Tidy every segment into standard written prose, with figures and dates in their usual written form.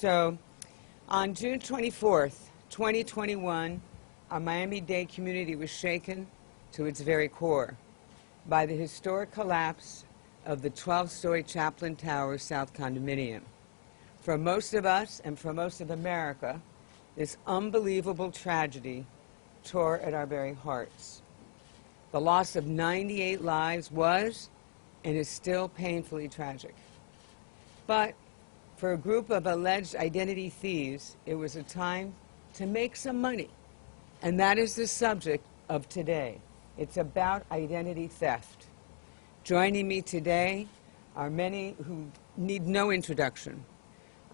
So on June 24th, 2021, our Miami-Dade community was shaken to its very core by the historic collapse of the 12-story Chaplin Tower South Condominium. For most of us and for most of America, this unbelievable tragedy tore at our very hearts. The loss of 98 lives was and is still painfully tragic. But for a group of alleged identity thieves, it was a time to make some money. And that is the subject of today. It's about identity theft. Joining me today are many who need no introduction.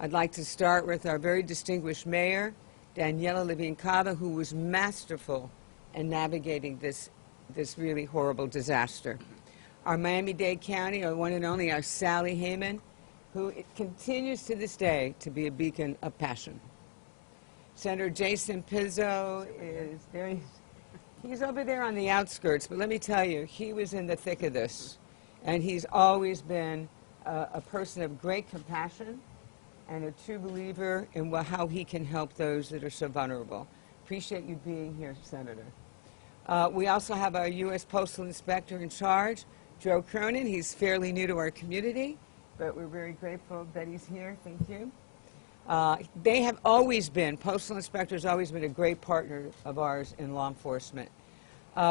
I'd like to start with our very distinguished mayor, Daniela Levine Cava, who was masterful in navigating this really horrible disaster. Our Miami-Dade County, our one and only, our Sally Heyman, who continues to this day to be a beacon of passion. Senator Jason Pizzo is there. He's over there on the outskirts, but let me tell you, he was in the thick of this. And he's always been a person of great compassion and a true believer in how he can help those that are so vulnerable. Appreciate you being here, Senator. We also have our U.S. Postal Inspector in charge, Joe Cronin. He's fairly new to our community, but we're very grateful that he's here. Thank you. They have always been, Postal Inspector has always been a great partner of ours in law enforcement.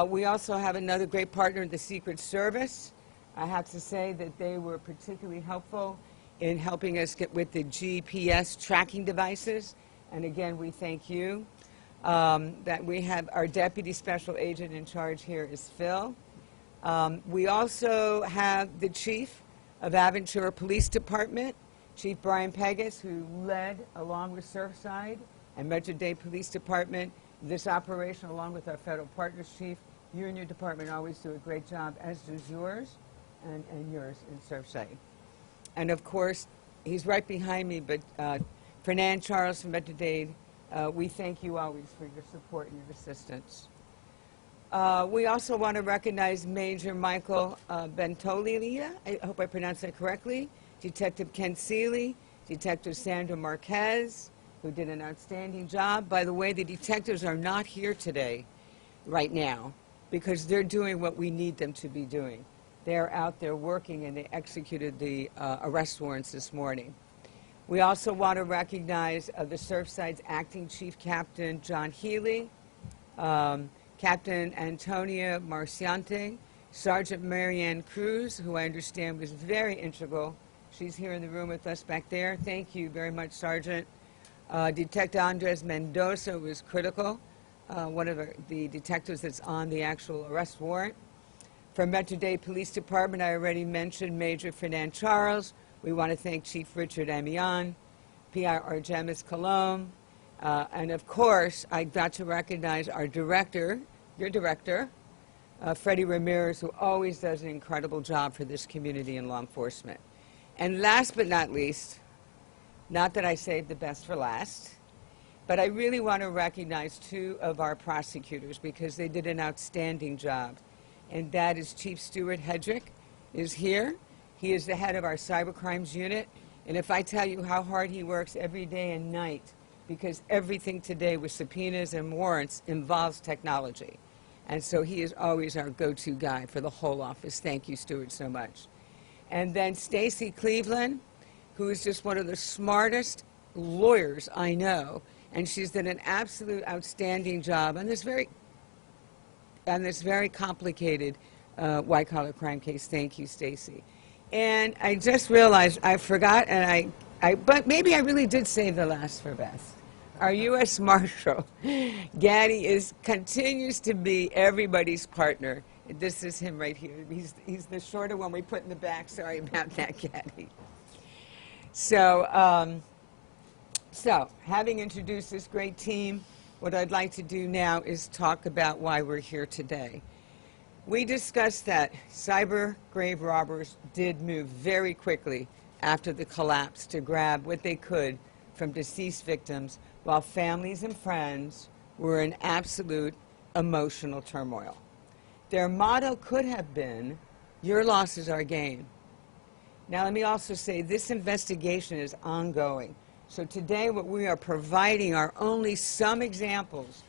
We also have another great partner, the Secret Service. I have to say that they were particularly helpful in helping us get with the GPS tracking devices. And again, we thank you. That we have our Deputy Special Agent in charge here is Phil. We also have the Chief of Aventura Police Department, Chief Brian Pegas, who led, along with Surfside and Metro-Dade Police Department, this operation along with our federal partners, Chief. You and your department always do a great job, as does yours and yours in Surfside. And of course, he's right behind me, but Fernand Charles from Metro-Dade, we thank you always for your support and your assistance. We also want to recognize Major Michael Bentolia, I hope I pronounced that correctly, Detective Ken Seeley, Detective Sandra Marquez, who did an outstanding job. By the way, the detectives are not here today, right now, because they're doing what we need them to be doing. They're out there working, and they executed the arrest warrants this morning. We also want to recognize the Surfside's acting chief captain, John Healy, Captain Antonia Marciante, Sergeant Marianne Cruz, who I understand was very integral. She's here in the room with us back there. Thank you very much, Sergeant. Detective Andres Mendoza was critical, one of the detectives that's on the actual arrest warrant. From Metro-Dade Police Department, I already mentioned Major Fernand Charles. We want to thank Chief Richard Amion, P.I. Argemis Colomb, and of course, I got to recognize our director, your director, Freddie Ramirez, who always does an incredible job for this community and law enforcement. And last but not least, not that I saved the best for last, but I really want to recognize two of our prosecutors because they did an outstanding job. And that is Chief Stuart Hedrick is here. He is the head of our cybercrimes unit. And if I tell you how hard he works every day and night, because everything today with subpoenas and warrants involves technology. And so he is always our go-to guy for the whole office. Thank you, Stuart, so much. And then Stacy Cleveland, who is just one of the smartest lawyers I know. And she's done an absolute outstanding job on this very complicated white-collar crime case. Thank you, Stacy. And I just realized I forgot, and but maybe I really did save the last for best. Our U.S. Marshal, Gaddy, continues to be everybody's partner. This is him right here. He's the shorter one we put in the back. Sorry about that, Gaddy. So, having introduced this great team, what I'd like to do now is talk about why we're here today. We discussed that cyber grave robbers did move very quickly after the collapse to grab what they could from deceased victims, while families and friends were in absolute emotional turmoil. Their motto could have been, "Your loss is our gain." Now, let me also say this investigation is ongoing. So today what we are providing are only some examples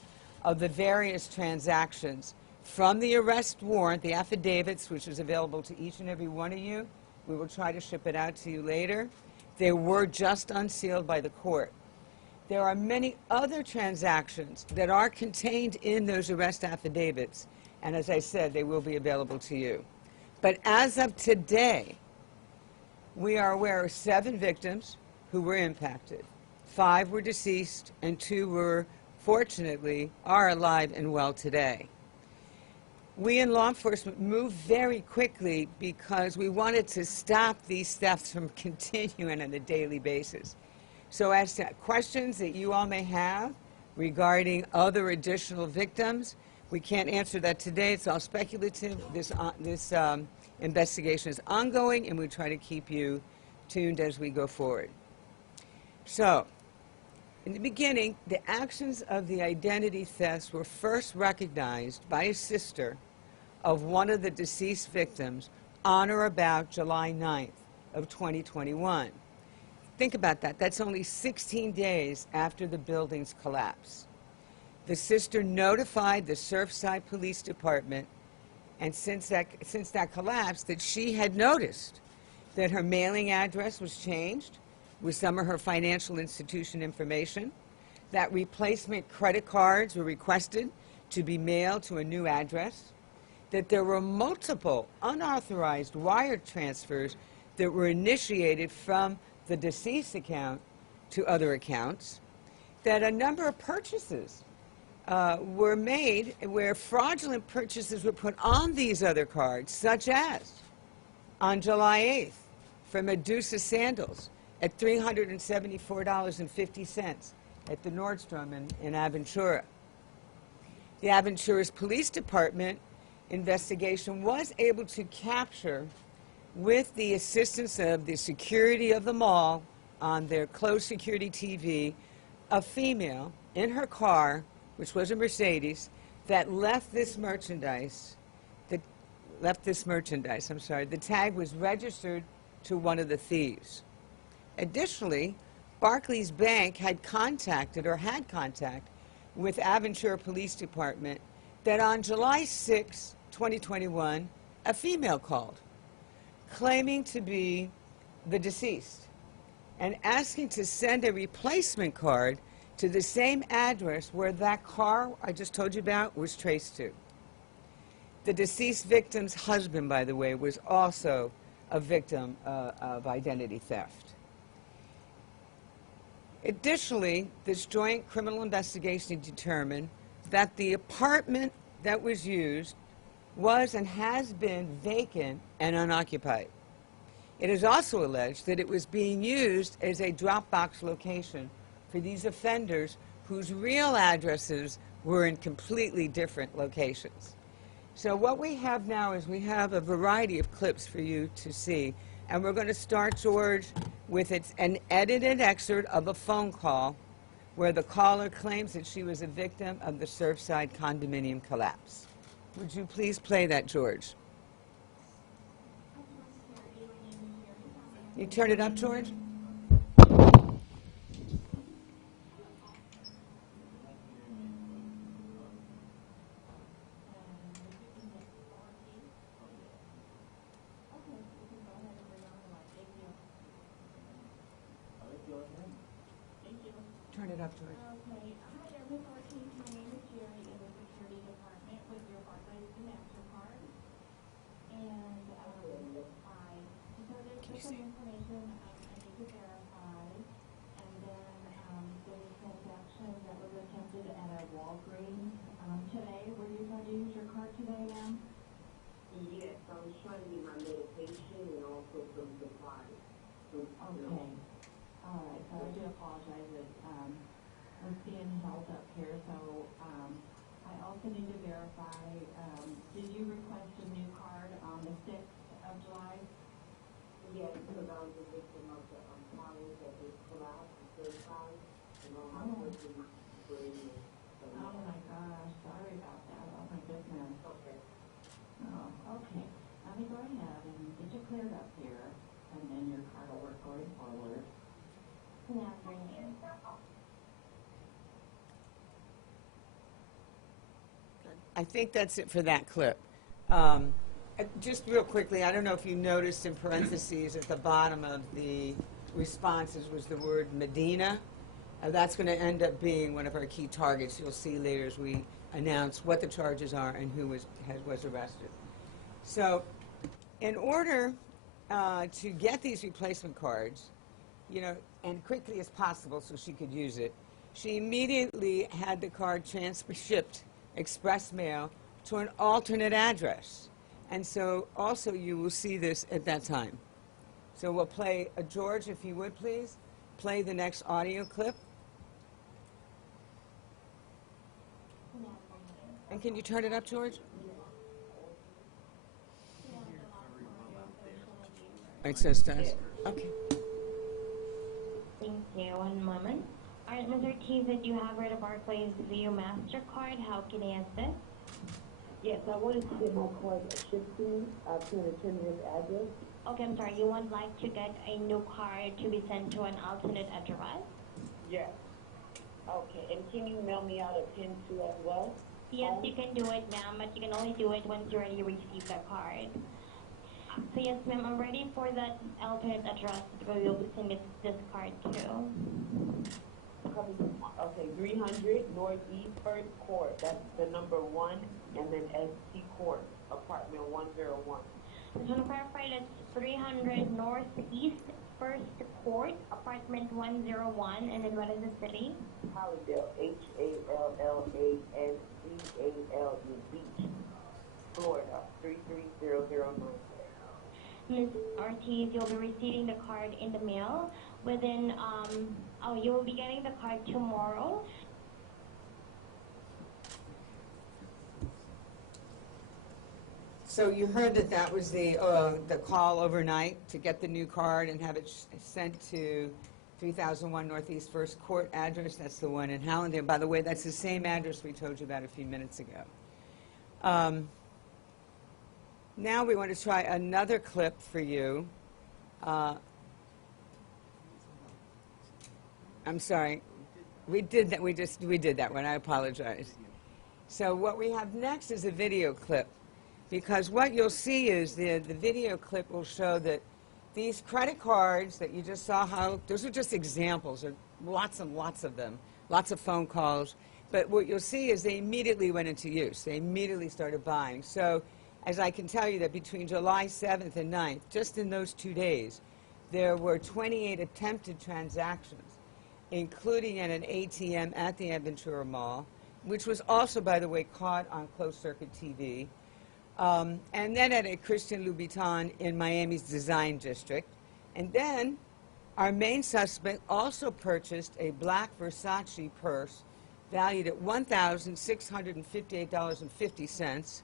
of the various transactions from the arrest warrant, the affidavits, which is available to each and every one of you. We will try to ship it out to you later. They were just unsealed by the court. There are many other transactions that are contained in those arrest affidavits, and as I said, they will be available to you. But as of today, we are aware of 7 victims who were impacted. 5 were deceased, and 2 were, fortunately, are alive and well today. We in law enforcement moved very quickly because we wanted to stop these thefts from continuing on a daily basis. So as to questions that you all may have regarding other additional victims, we can't answer that today. It's all speculative. This investigation is ongoing, and we try to keep you tuned as we go forward. So, in the beginning, the actions of the identity thefts were first recognized by a sister of one of the deceased victims on or about July 9th of 2021. Think about that. That's only 16 days after the building's collapse. The sister notified the Surfside Police Department, and since that collapse, that she had noticed that her mailing address was changed with some of her financial institution information, that replacement credit cards were requested to be mailed to a new address, that there were multiple unauthorized wire transfers that were initiated from the deceased account to other accounts, that a number of purchases were made where fraudulent purchases were put on these other cards, such as on July 8th for Medusa sandals at $374.50 at the Nordstrom in Aventura. The Aventura's police department investigation was able to capture, with the assistance of the security of the mall on their closed security TV, a female in her car, which was a Mercedes, that left this merchandise. The tag was registered to one of the thieves. Additionally, Barclays Bank had contact with Aventura Police Department that on July 6, 2021, a female called, claiming to be the deceased and asking to send a replacement card to the same address where that car I just told you about was traced to. The deceased victim's husband, by the way, was also a victim of identity theft. Additionally, this joint criminal investigation determined that the apartment that was used was and has been vacant and unoccupied. It is also alleged that it was being used as a drop-box location for these offenders whose real addresses were in completely different locations. So what we have now is we have a variety of clips for you to see, and we're going to start, George, with an edited excerpt of a phone call where the caller claims that she was a victim of the Surfside condominium collapse. Would you please play that, George? You turn it up, George? Turn it up, George. Okay. Hi there, Ms. Ortiz. My name is Jerry in the security department with your Barclays and MasterCard. And so there's just some information I need to verify. And then there's a transaction that was attempted at a Walgreens today. Were you going to use your card today, ma'am? Yes, I was trying to get my medication and also some supplies. Okay. All right. So I do apologize that I'm being held up here. So I also need to verify, did you request a new card on the 6th of July? Yes, because I was a victim of the fires that was collapsed on Surfside, and all my person brain is. Oh my gosh, sorry about that. Oh my goodness. Okay. Oh, okay. Let me go ahead and get you cleared up here, and then your card will work going forward. Catherine I think that's it for that clip. Just real quickly, I don't know if you noticed in parentheses at the bottom of the responses was the word Medina. That's going to end up being one of our key targets. You'll see later as we announce what the charges are and who was arrested. So in order to get these replacement cards, you know, and quickly as possible so she could use it, she immediately had the card shipped express mail to an alternate address. And so also you will see this at that time. So we'll play, George, if you would please, play the next audio clip. And can you turn it up, George? It says does. Okay. Thank you. One moment. All right, Mr. Keys, that you have read a Barclays View MasterCard. How can I assist? Yes, I wanted to get my card shipped to me to an alternative address. Okay, I'm sorry. You would like to get a new card to be sent to an alternate address? Yes. Okay, and can you mail me out a pin too as well? Yes, you can do it, ma'am, but you can only do it once you already receive the card. So yes, ma'am, I'm ready for that alternate address where you'll be sending this card to. Okay, 300 Northeast First Court. That's the number 1, and then ST Court, apartment 101. I just want to clarify that's 300 Northeast First Court, apartment 101, and then what is the city? Hallandale, Hallandale, Beach, Florida, 33009. Ms. Ortiz, you'll be receiving the card in the mail within, you will be getting the card tomorrow. So you heard that that was the call overnight to get the new card and have it sent to 3001 Northeast First Court address. That's the one in Hallandale. By the way, that's the same address we told you about a few minutes ago. Now we want to try another clip for you. I'm sorry. We did that. We did that one. I apologize. So what we have next is a video clip, because what you'll see is the video clip will show that these credit cards that you just saw, those are just examples. There are lots and lots of them, lots of phone calls. But what you'll see is they immediately went into use. They immediately started buying. So as I can tell you that between July 7th and 9th, just in those 2 days, there were 28 attempted transactions, including at an ATM at the Aventura Mall, which was also, by the way, caught on closed-circuit TV, and then at a Christian Louboutin in Miami's Design District. And then our main suspect also purchased a black Versace purse valued at $1,658.50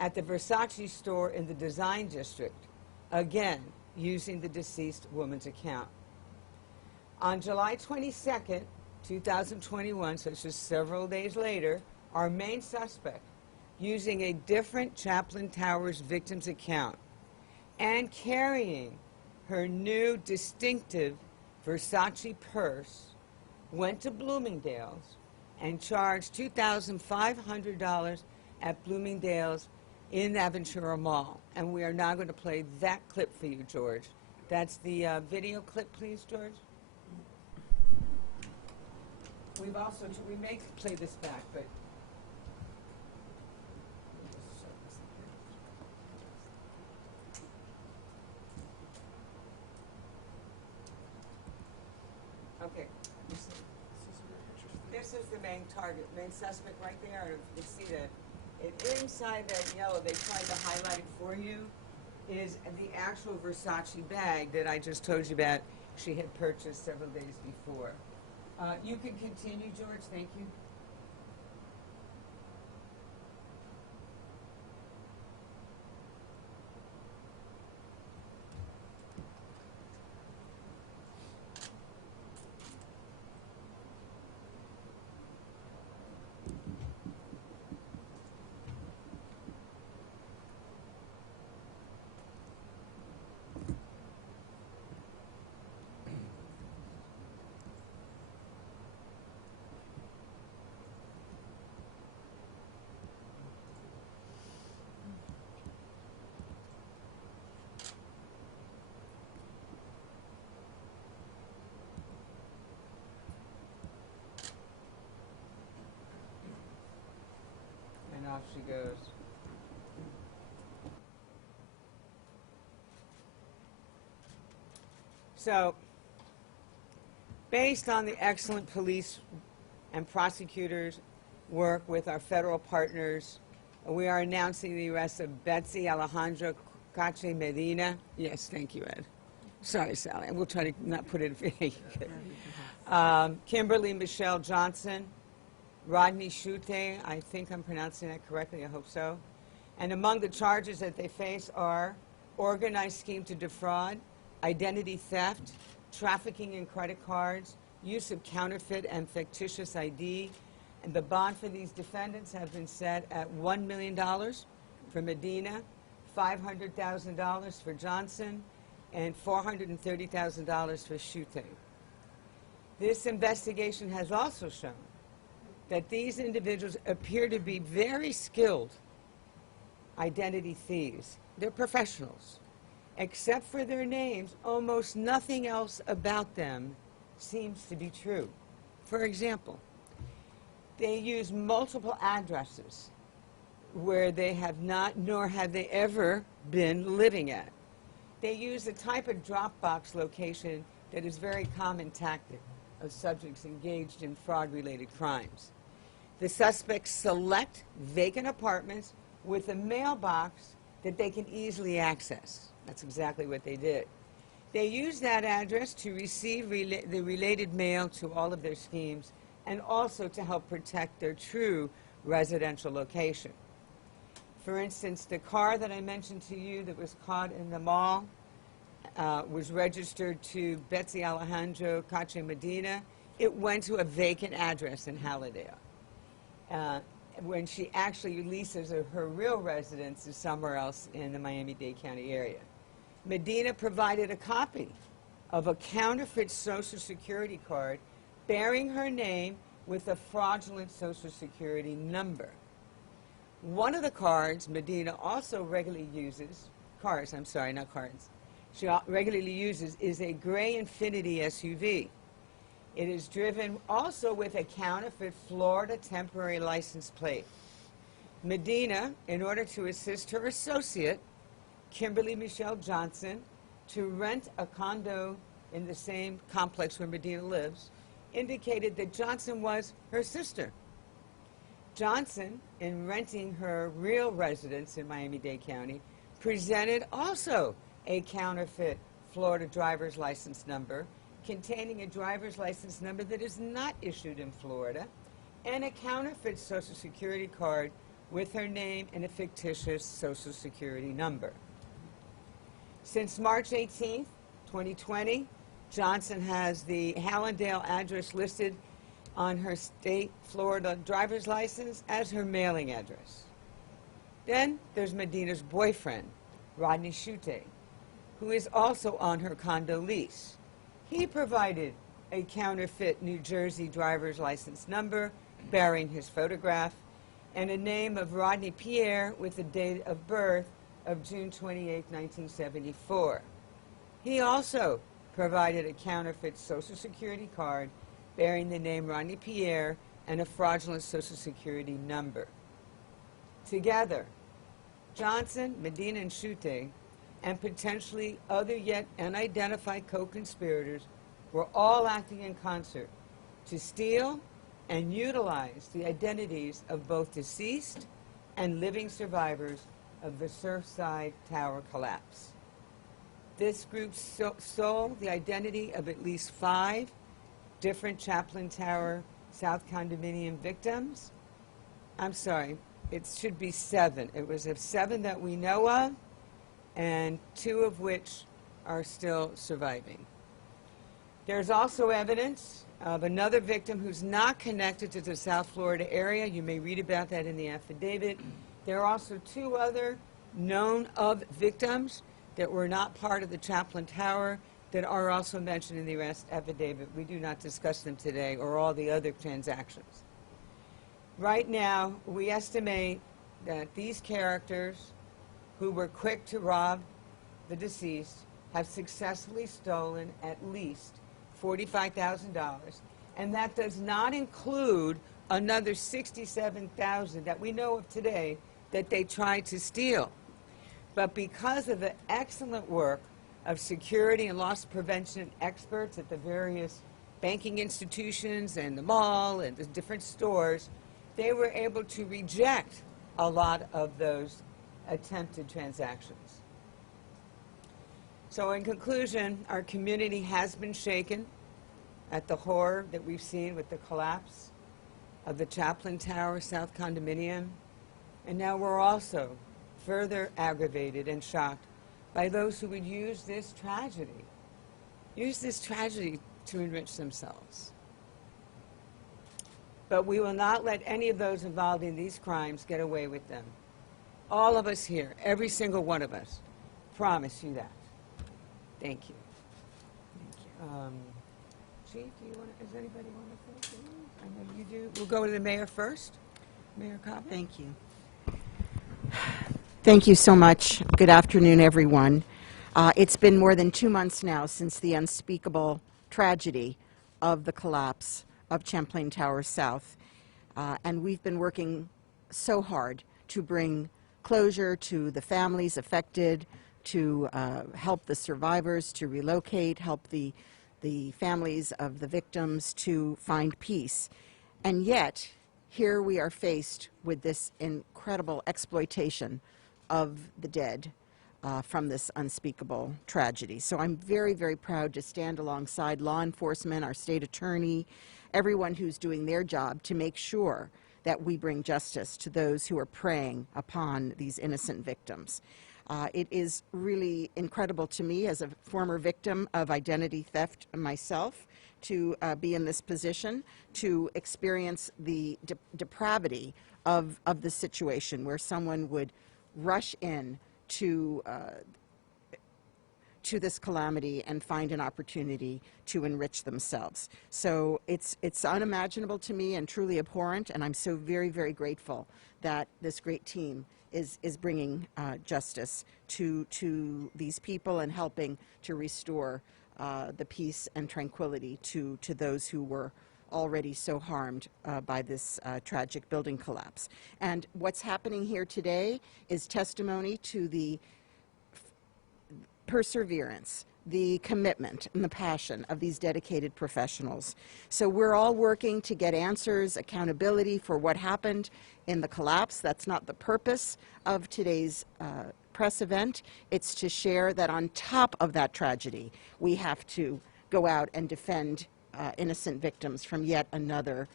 at the Versace store in the Design District, again, using the deceased woman's account. On July 22nd, 2021, so it's just several days later, our main suspect, using a different Chaplain Towers victim's account and carrying her new distinctive Versace purse, went to Bloomingdale's and charged $2,500 at Bloomingdale's in the Aventura Mall. And we are now going to play that clip for you, George. That's the video clip, please, George. We've also, we may play this back, but okay. This is the main target, main suspect right there. You see that inside that yellow, they tried to highlight it for you, is the actual Versace bag that I just told you about she had purchased several days before. You can continue, George. Thank you. Off she goes. So, based on the excellent police and prosecutors' work with our federal partners, we are announcing the arrest of Betsy Alejandra Cache Medina. Yes, thank you, Ed. Sorry, Sally. We'll try to not put it in. Kimberly Michelle Johnson, Rodney Schute, I think I'm pronouncing that correctly, I hope so. And among the charges that they face are organized scheme to defraud, identity theft, trafficking in credit cards, use of counterfeit and fictitious ID, and the bond for these defendants have been set at $1 million for Medina, $500,000 for Johnson, and $430,000 for Schute. This investigation has also shown that these individuals appear to be very skilled identity thieves. They're professionals. Except for their names, almost nothing else about them seems to be true. For example, they use multiple addresses where they have not, nor have they ever been living at. They use a type of Dropbox location that is very common tactic of subjects engaged in fraud-related crimes. The suspects select vacant apartments with a mailbox that they can easily access. That's exactly what they did. They use that address to receive the related mail to all of their schemes and also to help protect their true residential location. For instance, the car that I mentioned to you that was caught in the mall was registered to Betsy Alejandro Cache Medina. It went to a vacant address in Hallidale. When she actually leases her real residence is somewhere else in the Miami-Dade County area. Medina provided a copy of a counterfeit Social Security card bearing her name with a fraudulent Social Security number. One of the cards Medina also regularly uses, she regularly uses is a gray Infiniti SUV. It is driven also with a counterfeit Florida temporary license plate. Medina, in order to assist her associate, Kimberly Michelle Johnson, to rent a condo in the same complex where Medina lives, indicated that Johnson was her sister. Johnson, in renting her real residence in Miami-Dade County, presented also a counterfeit Florida driver's license number containing a driver's license number that is not issued in Florida, and a counterfeit Social Security card with her name and a fictitious Social Security number. Since March 18, 2020, Johnson has the Hallandale address listed on her state Florida driver's license as her mailing address. Then there's Medina's boyfriend, Rodney Schute, who is also on her condo lease. He provided a counterfeit New Jersey driver's license number bearing his photograph and a name of Rodney Pierre with the date of birth of June 28, 1974. He also provided a counterfeit Social Security card bearing the name Rodney Pierre and a fraudulent Social Security number. Together, Johnson, Medina, and Schute, and potentially other yet unidentified co-conspirators were all acting in concert to steal and utilize the identities of both deceased and living survivors of the Surfside Tower collapse. This group stole the identity of at least 5 different Chaplain Tower South Condominium victims. I'm sorry, it should be 7. It was of 7 that we know of, and 2 of which are still surviving. There's also evidence of another victim who's not connected to the South Florida area. You may read about that in the affidavit. There are also 2 other known of victims that were not part of the Chaplain Tower that are also mentioned in the arrest affidavit. We do not discuss them today or all the other transactions. Right now, we estimate that these characters who were quick to rob the deceased have successfully stolen at least $45,000, and that does not include another 67,000 that we know of today that they tried to steal. But because of the excellent work of security and loss prevention experts at the various banking institutions and the mall and the different stores, they were able to reject a lot of those attempted transactions. So in conclusion, our community has been shaken at the horror that we've seen with the collapse of the Chaplain Tower South Condominium. And now we're also further aggravated and shocked by those who would use this tragedy to enrich themselves. But we will not let any of those involved in these crimes get away with them. All of us here, every single one of us, promise you that. Thank you. Chief, does anybody want to say anything? I know you do. We'll go to the mayor first. Mayor Cobb. Thank you. Thank you so much. Good afternoon, everyone. It's been more than 2 months now since the unspeakable tragedy of the collapse of Champlain Tower South. And we've been working so hard to bring closure to the families affected, to help the survivors to relocate, help the families of the victims to find peace. And yet, here we are faced with this incredible exploitation of the dead from this unspeakable tragedy. So I'm very, very proud to stand alongside law enforcement, our state attorney, everyone who's doing their job to make sure that we bring justice to those who are preying upon these innocent victims. It is really incredible to me as a former victim of identity theft myself to be in this position, to experience the depravity of the situation where someone would rush in to this calamity and find an opportunity to enrich themselves. So it's unimaginable to me and truly abhorrent, and I'm so very, very grateful that this great team is bringing justice to these people and helping to restore the peace and tranquility to those who were already so harmed by this tragic building collapse. And what's happening here today is testimony to the perseverance, the commitment, and the passion of these dedicated professionals. So we're all working to get answers, accountability for what happened in the collapse. That's not the purpose of today's press event. It's to share that on top of that tragedy, we have to go out and defend innocent victims from yet another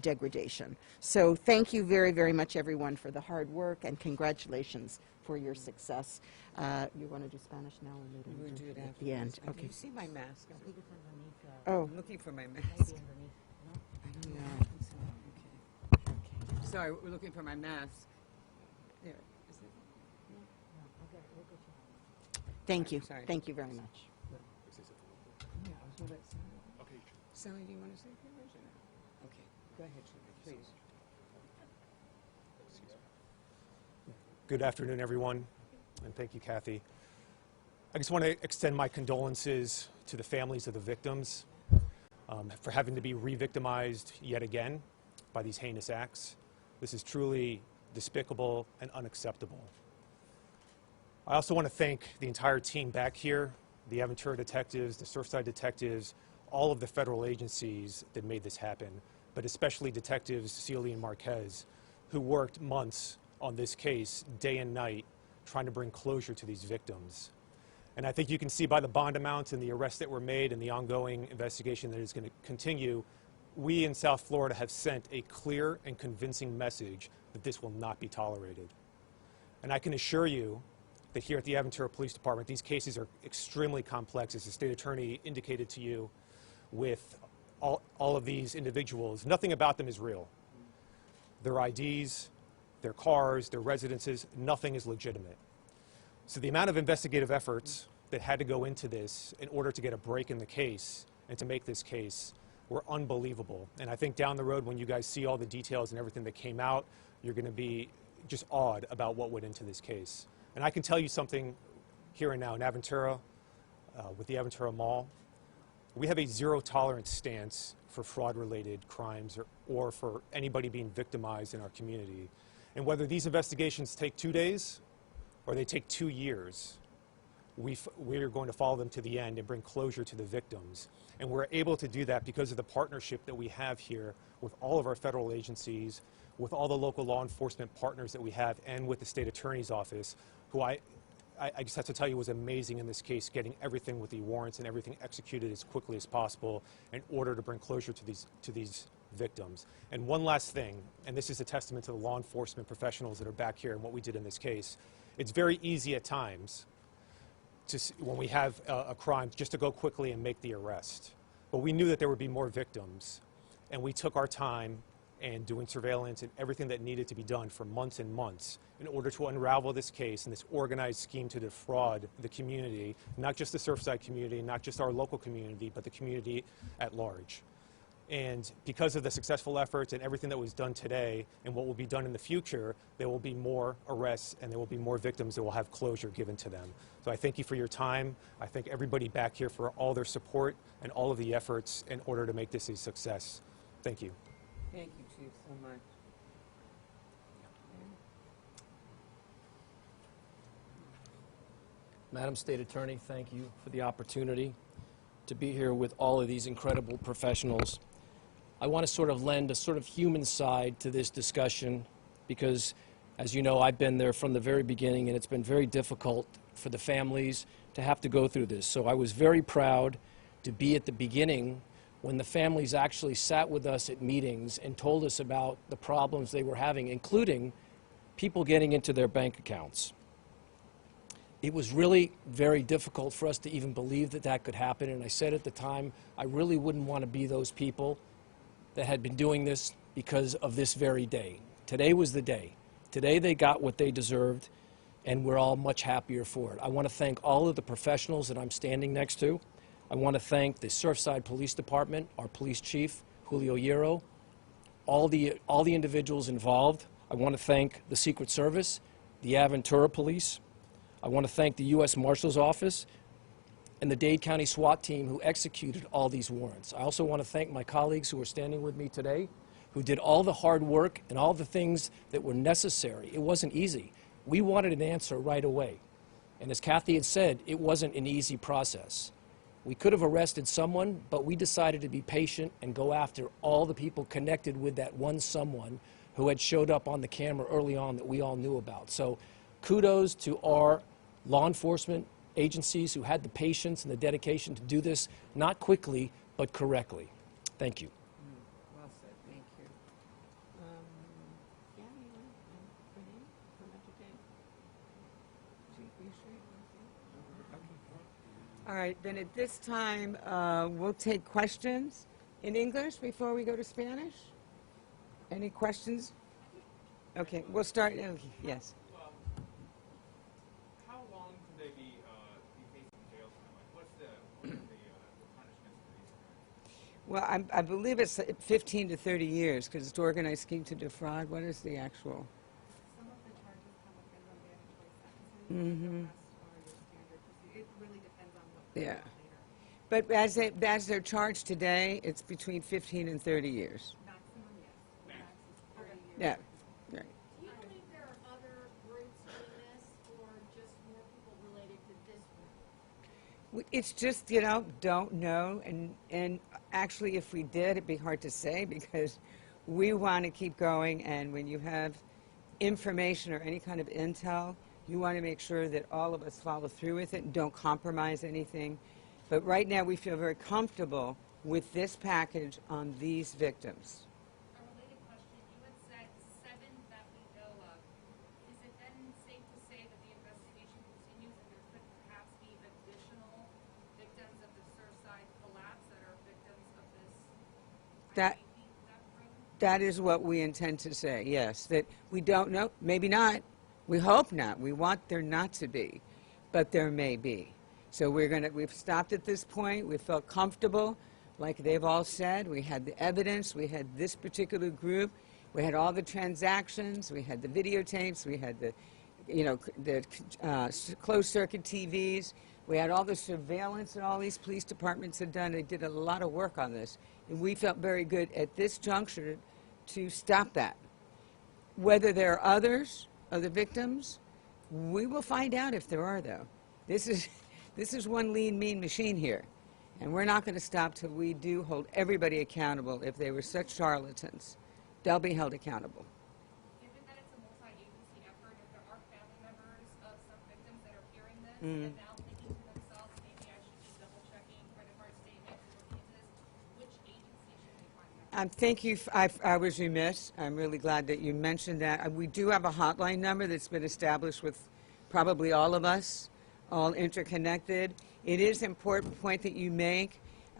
degradation. So thank you very, very much, everyone, for the hard work, and congratulations for your success. You want to do Spanish now or later? We'll do it at after the end. Can Okay. you see my mask? Oh, I'm looking for my mask. I don't know. Okay. Sorry, we're looking for my mask. There. Is it? thank you. Sorry. Thank you very much. Yeah, I was going to say. Okay. Sally, do you want to say a few words or no? Okay. Go ahead, Shirley, please. Good afternoon, everyone, and thank you, Kathy. I just want to extend my condolences to the families of the victims for having to be re-victimized yet again by these heinous acts. This is truly despicable and unacceptable. I also want to thank the entire team back here, the Aventura detectives, the Surfside detectives, all of the federal agencies that made this happen, but especially Detectives Celia and Marquez, who worked months on this case, day and night, trying to bring closure to these victims. And I think you can see by the bond amounts and the arrests that were made and the ongoing investigation that is going to continue, we in South Florida have sent a clear and convincing message that this will not be tolerated. And I can assure you that here at the Aventura Police Department, these cases are extremely complex, as the state attorney indicated to you, with all of these individuals. Nothing about them is real. Their IDs, their cars, their residences, nothing is legitimate. So the amount of investigative efforts that had to go into this in order to get a break in the case and to make this case were unbelievable. And I think down the road, when you guys see all the details and everything that came out, you're going to be just awed about what went into this case. And I can tell you something here and now in Aventura, with the Aventura Mall, we have a zero tolerance stance for fraud-related crimes or for anybody being victimized in our community. And whether these investigations take 2 days or they take 2 years, we're going to follow them to the end and bring closure to the victims. And we're able to do that because of the partnership that we have here with all of our federal agencies, with all the local law enforcement partners that we have, and with the state attorney's office, who I just have to tell you was amazing in this case, getting everything with the warrants and everything executed as quickly as possible in order to bring closure to these victims. And one last thing, and this is a testament to the law enforcement professionals that are back here and what we did in this case. It's very easy at times when we have a crime just to go quickly and make the arrest. But we knew that there would be more victims, and we took our time and doing surveillance and everything that needed to be done for months and months in order to unravel this case and this organized scheme to defraud the community, not just the Surfside community, not just our local community, but the community at large. And because of the successful efforts and everything that was done today and what will be done in the future, there will be more arrests and there will be more victims that will have closure given to them. So I thank you for your time. I thank everybody back here for all their support and all of the efforts in order to make this a success. Thank you. Thank you, Chief, so much. Madam State Attorney, thank you for the opportunity to be here with all of these incredible professionals. I want to sort of lend a sort of human side to this discussion because, as you know, I've been there from the very beginning, and it's been very difficult for the families to have to go through this. So I was very proud to be at the beginning when the families actually sat with us at meetings and told us about the problems they were having, including people getting into their bank accounts. It was really very difficult for us to even believe that that could happen, and I said at the time, I really wouldn't want to be those people that had been doing this because of this very day. Today was the day. Today they got what they deserved, and we're all much happier for it. I want to thank all of the professionals that I'm standing next to. I want to thank the Surfside Police Department, our police chief, Julio Hierro, all the individuals involved. I want to thank the Secret Service, the Aventura Police. I want to thank the U.S. Marshal's Office and the Dade County SWAT team who executed all these warrants. I also want to thank my colleagues who are standing with me today, who did all the hard work and all the things that were necessary. It wasn't easy. We wanted an answer right away. And as Kathy had said, it wasn't an easy process. We could have arrested someone, but we decided to be patient and go after all the people connected with that one someone who had showed up on the camera early on that we all knew about. So kudos to our law enforcement agencies who had the patience and the dedication to do this, not quickly, but correctly. Thank you. Well said, thank you. Yeah, you want her name? Her mental name? Chief, are you sure you want to say? Okay. All right, then at this time, we'll take questions in English before we go to Spanish. Any questions? Okay, we'll start. Yes. How long could they be facing jail time? Like, what's the punishments for these crimes? Well, I believe it's 15 to 30 years because it's organized scheme to defraud. What is the actual? Some of the charges come within the mandatory sentences. The rest are your standard. It really depends on what comes Yeah. out later. But as they're charged today, it's between 15 and 30 years. Maximum, yes. The max is 30 years. Yeah. Right. Do you believe there are other groups doing this, or just more people related to this group? It's just, don't know. And actually, if we did, it'd be hard to say because we want to keep going. And when you have information or any kind of intel, you want to make sure that all of us follow through with it and don't compromise anything. But right now, we feel very comfortable with this package on these victims. A related question, you had said 7 that we know of. Is it then safe to say that the investigation continues and there could perhaps be additional victims of the Surfside collapse that are victims of this That- IEP theft program? That is what we intend to say, yes. That we don't know, maybe not. We hope not. We want there not to be, but there may be. So we've stopped at this point. We felt comfortable, like they've all said. We had the evidence. We had this particular group. We had all the transactions. We had the videotapes. We had the closed circuit TVs. We had all the surveillance that all these police departments had done. They did a lot of work on this. And we felt very good at this juncture to stop that. Whether there are other victims, we will find out if there are, though. This is one lean, mean machine here. And we're not going to stop till we do hold everybody accountable. If they were such charlatans, they'll be held accountable. Given that it's a multi-agency effort, if there are family members of some victims that are hearing this and now thinking to themselves, maybe I should be double-checking credit card statements and looking into this, which agency should they contact? Thank you. I was remiss. I'm really glad that you mentioned that. We do have a hotline number that's been established with probably all of us, all interconnected. It is an important point that you make.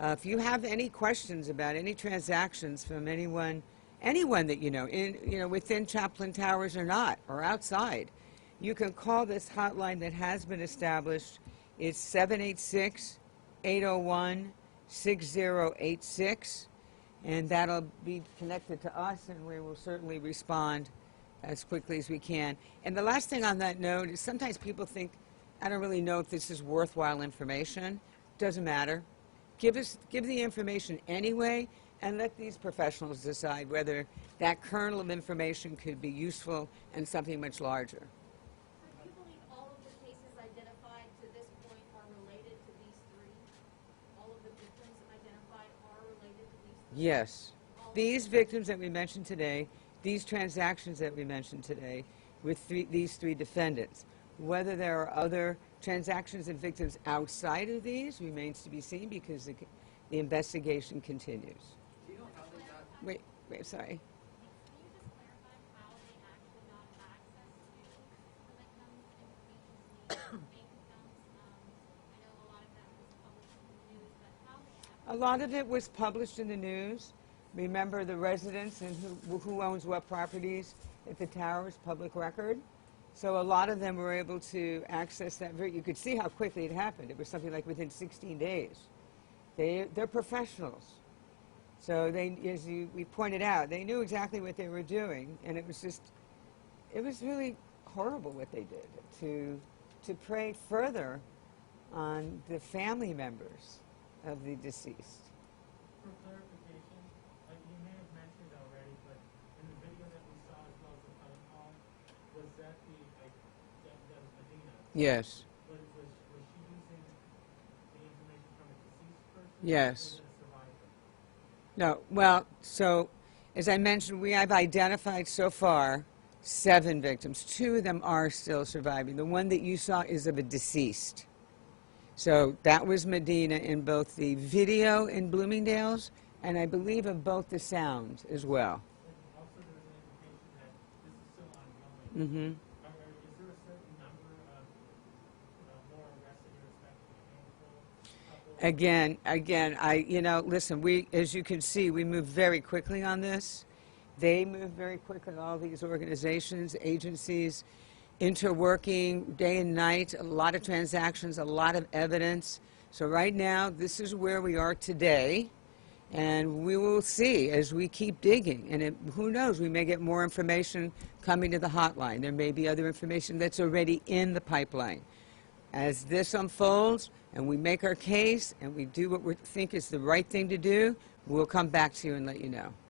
If you have any questions about any transactions from anyone that you know, within Champlain Towers or not, or outside, you can call this hotline that has been established. It's 786-801-6086, and that'll be connected to us, and we will certainly respond as quickly as we can. And the last thing on that note is sometimes people think, I don't really know if this is worthwhile information. Doesn't matter. Give the information anyway, and let these professionals decide whether that kernel of information could be useful and something much larger. So do you believe all of the cases identified to this point are related to these three? All of the victims identified are related to these three? Yes. These victims that we mentioned today, these transactions that we mentioned today with these three defendants. Whether there are other transactions and victims outside of these remains to be seen because the investigation continues. Do you know how they got? Wait, sorry. Can you just clarify how they actually got access to the victims' information, bank accounts? I know a lot of that was published in the news, but how they actually... A lot of it was published in the news. Remember the residents and who owns what properties at the towers, public record. So a lot of them were able to access that. You could see how quickly it happened. It was something like within 16 days. They're professionals. So we pointed out, they knew exactly what they were doing, and it was really horrible what they did to prey further on the family members of the deceased. For clarification, like you may have mentioned already, but in the video that we saw as well as the phone call, was that that was Medina? Yes. Was she using the information from a deceased person? Yes. Or a survivor? No, well, so as I mentioned, we have identified so far 7 victims. 2 of them are still surviving. The one that you saw is of a deceased. So that was Medina in both the video in Bloomingdale's and I believe of both the sound as well. And also there was an indication that this is still ongoing. Mm-hmm. Is there a certain number of more arrested you're expecting, a handful, couple? Listen, as you can see, we move very quickly on this. They move very quickly, all these organizations, agencies, interworking day and night, a lot of transactions, a lot of evidence. So right now, this is where we are today, and we will see as we keep digging. And who knows, we may get more information coming to the hotline. There may be other information that's already in the pipeline. As this unfolds, and we make our case, and we do what we think is the right thing to do, we'll come back to you and let you know.